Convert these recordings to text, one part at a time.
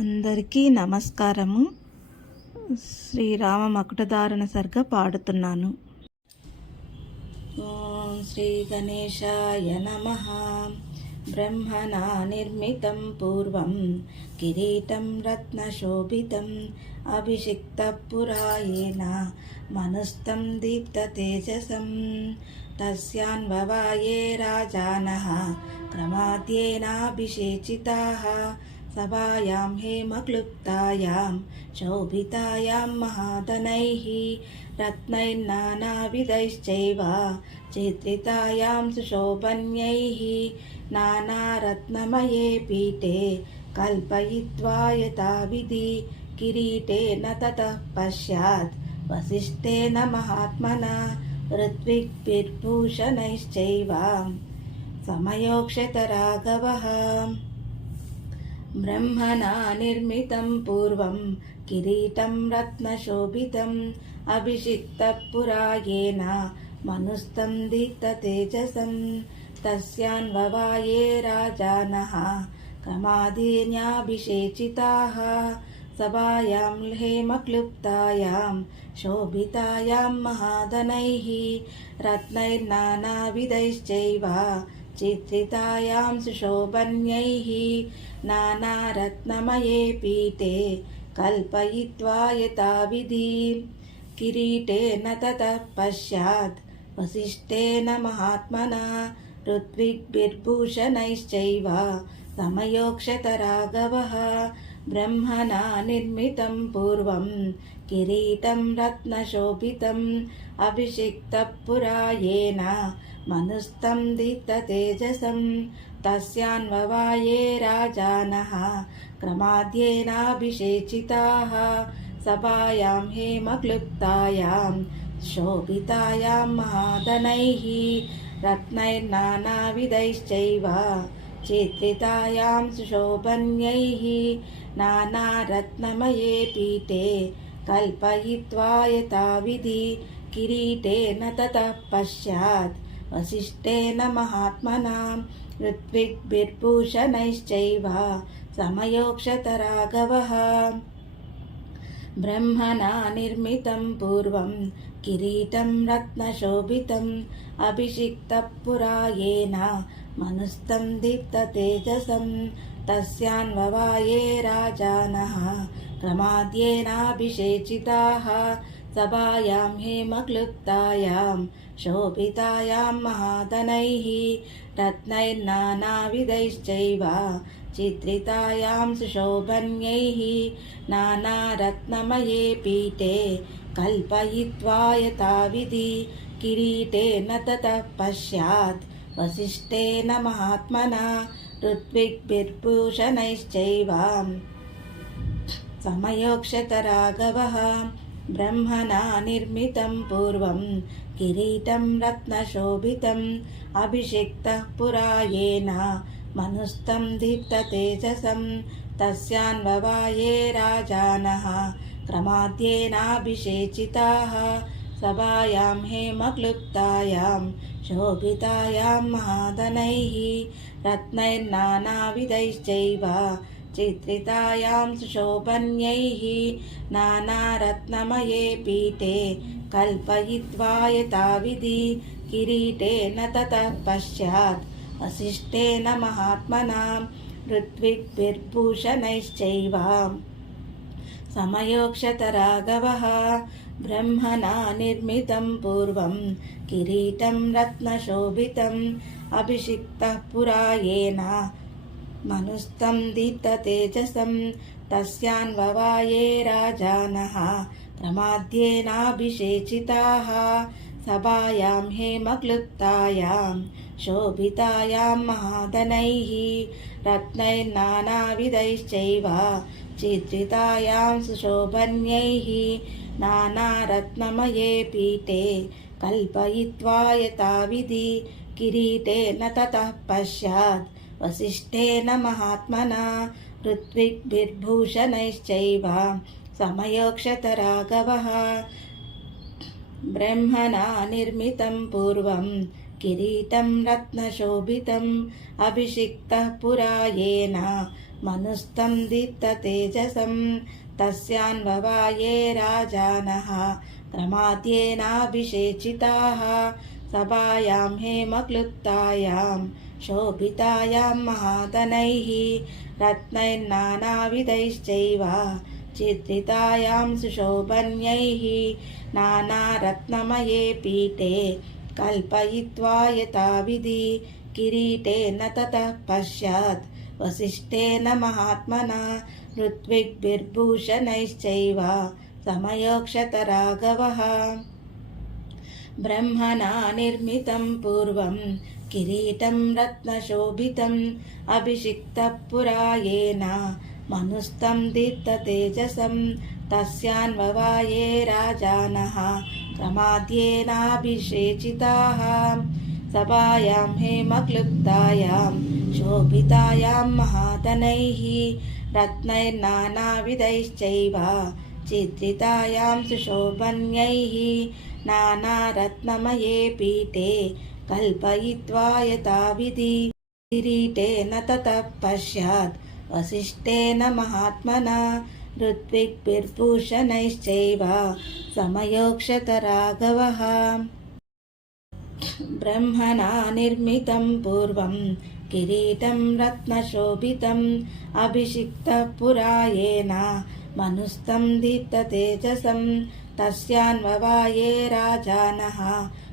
అందరికీ నమస్కారము. శ్రీరామ మకుటధారణ సర్గ పాడుతున్నాను. ఓం శ్రీ గణేశాయ నమః. బ్రహ్మణా నిర్మితం పూర్వం కిరీటం రత్నశోభితం అభిషిక్త పురాయేన మనుస్తం దీప్తతేజసం తస్యాన్వవాయే రాజానః క్రమాద్యేనాభిషేచితాః సభాయాం హేమక్లుప్తాయాం శోభితాయాం మహాధనైః రత్నైర్నానావిధైశ్చైవ చిత్రితాయాం సుశోభన్యైః నానారత్నమయే పీఠే కల్పయిత్వా యథావిధి కిరీటేన తతః పశ్చాత్ వసిష్ఠేన మహాత్మనా ఋత్విగ్భిర్భూషణైశ్చైవ సమయోక్షత రాఘవః. బ్రహ్మణా నిర్మితం పూర్వం కిరీటం రత్నశోభితం అభిషిక్తః పురాయేన మనుస్తం దీప్తతేజసం తస్యాన్వవాయే రాజానః క్రమాదీన్యాభిషేచితాః సభాయాం హేమక్లుప్తాయాం శోభితాయాం మహాధనైః రత్నైర్నానావిధైశ్చైవ చిత్రితాయాం సుశోభన్యైః నానారత్నమయే పీఠే కల్పయిత్వా యథావిధి కిరీటేన తతః పశ్చాత్ వసిష్ఠేన మహాత్మనా ఋత్విగ్భిర్భూషణైశ్చైవ సమయోక్షత రాఘవః. బ్రహ్మణా నిర్మితం పూర్వం కిరీటం రత్నశోభితం అభిషిక్తః పురాయేన మనుస్తం దీప్తతేజసం తస్యాన్వవాయే రాజానః క్రమాద్యేనాభిషేచితాః సభాయాం హేమక్లుప్తాయాం శోభితాయాం మహాధనైః రత్నైర్నానావిధైశ్చైవ చిత్రితాయాం సుశోభన్యైః నానారత్నమయే పీఠే కల్పయిత్వా యథావిధి కిరీటేన తతః పశ్చాత్ వసిష్ఠేన మహాత్మనా ఋత్విగ్భిర్భూషణైశ్చైవ సమయోక్షత రాఘవః. బ్రహ్మణా నిర్మితం పూర్వం కిరీటం రత్నశోభితం అభిషిక్తః పురాయేన మనుస్తం దీప్తతేజసం తస్యాన్వవాయే రాజానః క్రమాద్యేనాభిషేచితాః సభాయాం హేమక్లుప్తాయాం శోభితాయాం మహాధనైః రత్నైర్నానావిధైశ్చైవ చిత్రితాయాం సుశోభన్యైః నానారత్నమయే పీఠే కల్పయిత్వా యథావిధి కిరీటేన తతః పశ్చాత్ వసిష్ఠేన మహాత్మనా ఋత్విగ్భిర్భూషణైశ్చైవ సమయోక్షత రాఘవః. బ్రహ్మణా నిర్మితం పూర్వం కిరీటం రత్నశోభితం అభిషిక్తః పురాయేన మనుస్తం దీప్తతేజసం తస్యాన్వవాయే రాజానః క్రమాద్యేనాభిషేచితాః సభాయాం హేమక్లుప్తాయాం శోభితాయాం మహాధనైః రత్నైర్నానావిధైశ్చైవ చిత్రితాయాం సుశోభన్యైః నానారత్నమయే పీఠే కల్పయిత్వా యథావిధి కిరీటేన తతః పశ్చాత్ వసిష్ఠేన మహాత్మనా ఋత్విగ్భిర్భూషణైశ్చైవ సమయోక్షత రాఘవః. బ్రహ్మణా నిర్మితం పూర్వం కిరీటం రత్నశోభితం అభిషిక్తః పురాయేన మనుస్తం దీప్తతేజసం తస్యాన్వవాయే రాజానః క్రమాద్యేనాభిషేచితాః సభాయాం హేమక్లుప్తాయాం శోభితాయాం మహాధనైః రత్నైర్నానావిధైశ్చైవ చిత్రితాయాం సుశోభన్యైః నానారత్నమయే పీఠే కల్పయిత్వా యథావిధి కిరీటేన తతః పశ్చాత్ వసిష్ఠేన మహాత్మనా ఋత్విగ్భిర్భూషణైశ్చైవ సమయోక్షత రాఘవః. బ్రహ్మణా నిర్మితం పూర్వం కిరీటం రత్నశోభితం అభిషిక్తః పురాయేన मनुस्तं दीप्ततेजसं तस्यान्ववाये राजानः क्रमाद्येनाभिषेचिताः सभायां हेमक्लुप्तायां शोभितायां महाधनैः रत्नैर्नानाविधैश्चैव चित्रितायां सुशोभन्यैः नानारत्नमये पीठे कल्पयित्वा यथाविधि किरीटेन ततः पश्चात् वसिष्ठेन महात्मना ऋत्विग्भिर्भूषणैश्चैव समयोक्षत राघवः ब्रह्मणा निर्मितं पूर्वं किरीटं रत्नशोभितम् अभिषिक्तः पुरा येन मनुस्तं दीप्ततेजसं तस्यान्ववाये राजानः क्रमाद्येनाभिषेचिताः सभायां हेमक्लुप्तायां शोभितायां महाधनैः रत्नैर्नानाविधैश्चैव चित्रितायां सुशोभन्यैः नानारत्नमये पीठे कल्पयित्वा यथाविधि किरीटेन ततः पश्चात् वसिष्ठेन महात्मना ऋत्विग्भिर्भूषणैश्चैव समयोक्षत राघवः ब्रह्मणा निर्मितं पूर्वं किरीटं रत्नशोभितम् अभिषिक्तः पुरा येन मनुस्तं दीप्ततेजसं तस्यान्ववाये राजानः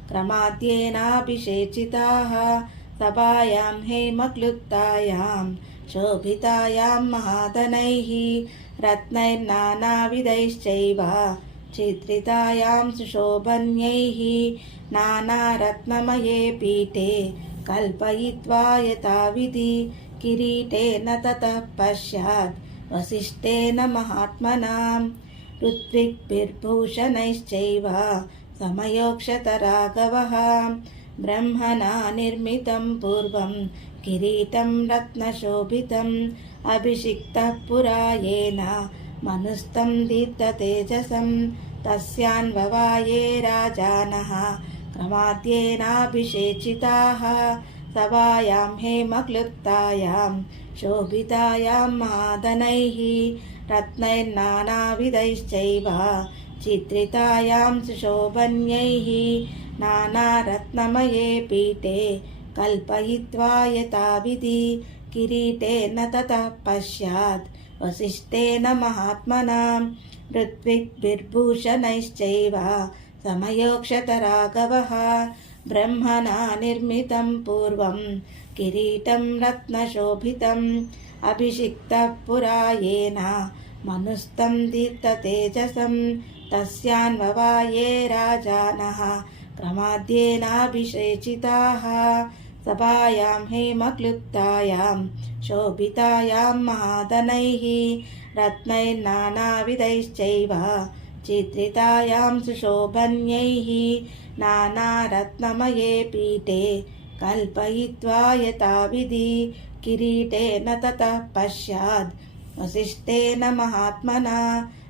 क्रमाद्येनाभिषेचिताः सभायां हेमक्लुप्तायां शोभितायां महाधनैः रत्नैर्नानाविधैश्चैव चित्रितायां सुशोभन्यैः नानारत्नमये पीठे कल्पयित्वा यथाविधि किरीटेन ततः पश्चात् वसिष्ठेन महात्मना ऋत्विग्भिर्भूषणैश्चैव समयोक्षत राघवः ब्रह्मणा निर्मितं पूर्वं किरीटं रत्नशोभितम् अभिषिक्तः पुरा येन मनुस्तं दीप्ततेजसं तस्यान्ववाये राजानः क्रमाद्येनाभिषेचिताः सभायां हेमक्लुप्तायां शोभितायां महाधनैः रत्नैर्नानाविधैश्चैव चित्रितायां सुशोभन्यैः नानारत्नमये पीठे कल्पयित्वा यथाविधि किरीटेन ततः पश्चात् वसिष्ठेन महात्मना ऋत्विग्भिर्भूषणैश्चैव समयोक्षत राघवः ब्रह्मणा निर्मितं पूर्वं किरीटं रत्नशोभितम् अभिषिक्तः पुरा येन मनुस्तं दीप्ततेजसं तस्यान्ववाये राजानः क्रमाद्येनाभिषेचिताः सभायां हेमक्लुप्तायां शोभितायां महाधनैः रत्नैर्नानाविधैश्चैव चित्रितायां सुशोभन्यैः नानारत्नमये पीठे कल्पयित्वा यथाविधि किरीटेन ततः पश्चात् वसिष्ठेन महात्मना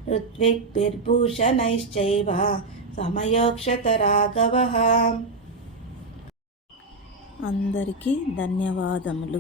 ऋत्विग्भिर्भूषणैश्चैव సమయోక్షత రాఘవః. అందరికీ ధన్యవాదములు.